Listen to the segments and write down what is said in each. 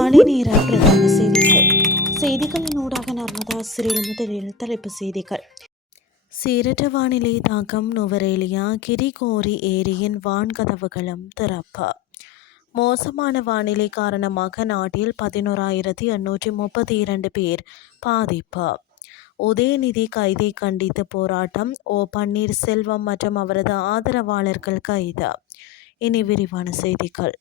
காலை நேர பிரதான செய்திகளின் ஊடாக நர்மதா சிறில் முதலில் தலைப்பு செய்திகள். சீரற்ற வானிலை தாக்கம் நுவரேலியா கிரிகோரி ஏரியின் வான்கதவுகளும் திறப்பு. மோசமான வானிலை காரணமாக நாட்டில் 11,832 பேர் பாதிப்பு. உதயநிதி கைதை கண்டித்து போராட்டம். பன்னீர்செல்வம் மற்றும் அவரது ஆதரவாளர்கள் கைது. இனி விரிவான செய்திகள்.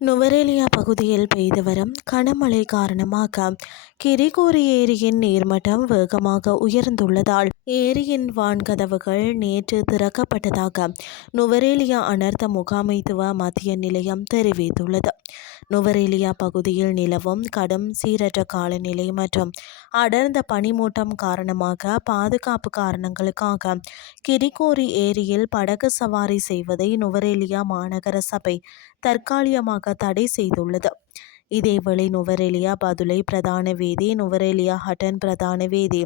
நுவரேலியா பகுதியில் பெய்து வரும் கனமழை காரணமாக கிரிகோரி ஏரியின் நீர்மட்டம் வேகமாக உயர்ந்துள்ளதால் ஏரியின் வான்கதவுகள் நேற்று திறக்கப்பட்டதாக நுவரேலியா அனர்த்த முகாமைத்துவ மத்திய நிலையம் தெரிவித்துள்ளது. நுவரேலியா பகுதியில் நிலவும் கடும் சீரற்ற காலநிலை மற்றும் அடர்ந்த பனிமூட்டம் காரணமாக பாதுகாப்பு காரணங்களுக்காக கிரிகோரி ஏரியில் படகு சவாரி செய்வதை நுவரேலியா மாநகர சபை தற்காலிகமாக தடை செய்துள்ளது. இதேவேளை நுவரேலியா பதுளை பிரதான வீதி, நுவரேலியா ஹட்டன் பிரதான வீதி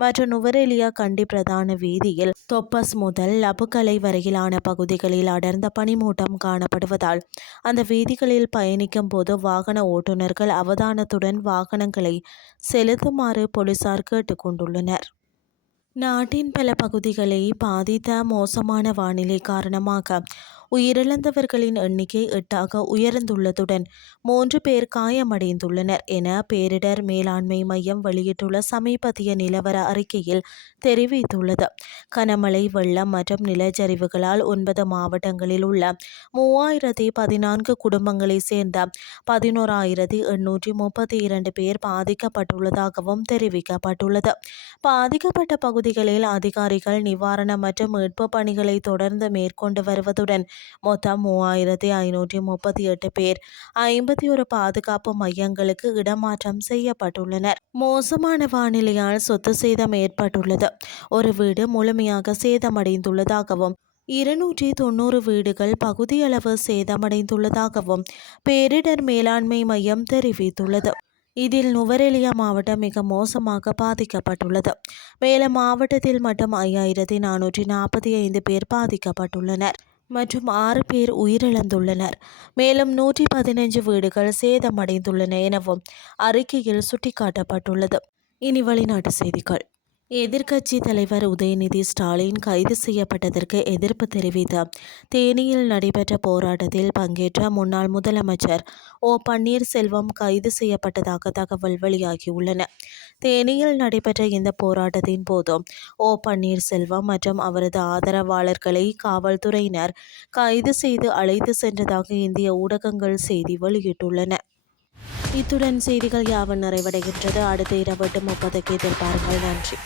மற்றும் நுவரேலியா கண்டி பிரதான வீதியில் தொப்பஸ் முதல் லபுக்கலை வரையிலான பகுதிகளில் அடர்ந்த பனிமூட்டம் காணப்படுவதால் அந்த வீதிகளில் பயணிக்கும் போது வாகன ஓட்டுநர்கள் அவதானத்துடன் வாகனங்களை செலுத்துமாறு போலீசார் கேட்டுக்கொண்டுள்ளனர். நாட்டின் பல பகுதிகளை பாதித்த மோசமான வானிலை காரணமாக உயிரிழந்தவர்களின் எண்ணிக்கை 8ஆக உயர்ந்துள்ளதுடன் 3 பேர் காயமடைந்துள்ளனர் என பேரிடர் மேலாண்மை மையம் வெளியிட்டுள்ள சமீபத்திய நிலவர அறிக்கையில் தெரிவித்துள்ளது. கனமழை, வெள்ளம் மற்றும் நிலச்சரிவுகளால் 9 மாவட்டங்களில் உள்ள 3014 குடும்பங்களை சேர்ந்த 11,832 பேர் பாதிக்கப்பட்டுள்ளதாகவும் தெரிவிக்கப்பட்டுள்ளது. பாதிக்கப்பட்ட பகுதிகளில் அதிகாரிகள் நிவாரண மற்றும் மீட்பு பணிகளை தொடர்ந்து மேற்கொண்டு வருவதுடன் மொத்தம் 3,538 பேர் 51 பாதுகாப்பு மையங்களுக்கு இடமாற்றம் செய்யப்பட்டுள்ளனர். மோசமான வானிலையால் சொத்து சேதம் ஏற்பட்டுள்ளது. ஒரு வீடு முழுமையாக சேதமடைந்துள்ளதாகவும் 290 வீடுகள் பகுதியளவு சேதமடைந்துள்ளதாகவும் பேரிடர் மேலாண்மை மையம் தெரிவித்துள்ளது. இதில் நுவரேலியா மாவட்டம் மிக மோசமாக பாதிக்கப்பட்டுள்ளது. மேலும் மாவட்டத்தில் மட்டும் 5,445 பேர் பாதிக்கப்பட்டுள்ளனர் மற்றும் 6 பேர் உயிரிழந்துள்ளனர். மேலும் 115 வீடுகள் சேதமடைந்துள்ளன எனவும் அறிக்கையில் சுட்டிக்காட்டப்பட்டுள்ளது. இனி வெளிநாட்டு செய்திகள். எதிர்க்கட்சி தலைவர் உதயநிதி ஸ்டாலின் கைது செய்யப்பட்டதற்கு எதிர்ப்பு தெரிவித்து தேனியில் நடைபெற்ற போராட்டத்தில் பங்கேற்ற முன்னாள் முதலமைச்சர் பன்னீர்செல்வம் கைது செய்யப்பட்டதாக தகவல் வெளியாகியுள்ளன. தேனியில் நடைபெற்ற இந்த போராட்டத்தின் போது பன்னீர்செல்வம் மற்றும் அவரது ஆதரவாளர்களை காவல்துறையினர் கைது செய்து அழைத்து சென்றதாக இந்திய ஊடகங்கள் செய்தி வெளியிட்டுள்ளன. இத்துடன் செய்திகள் யாவும் நிறைவடைகின்றது. அடுத்த இரவு 8:30 எதிர்பாருங்கள். நன்றி.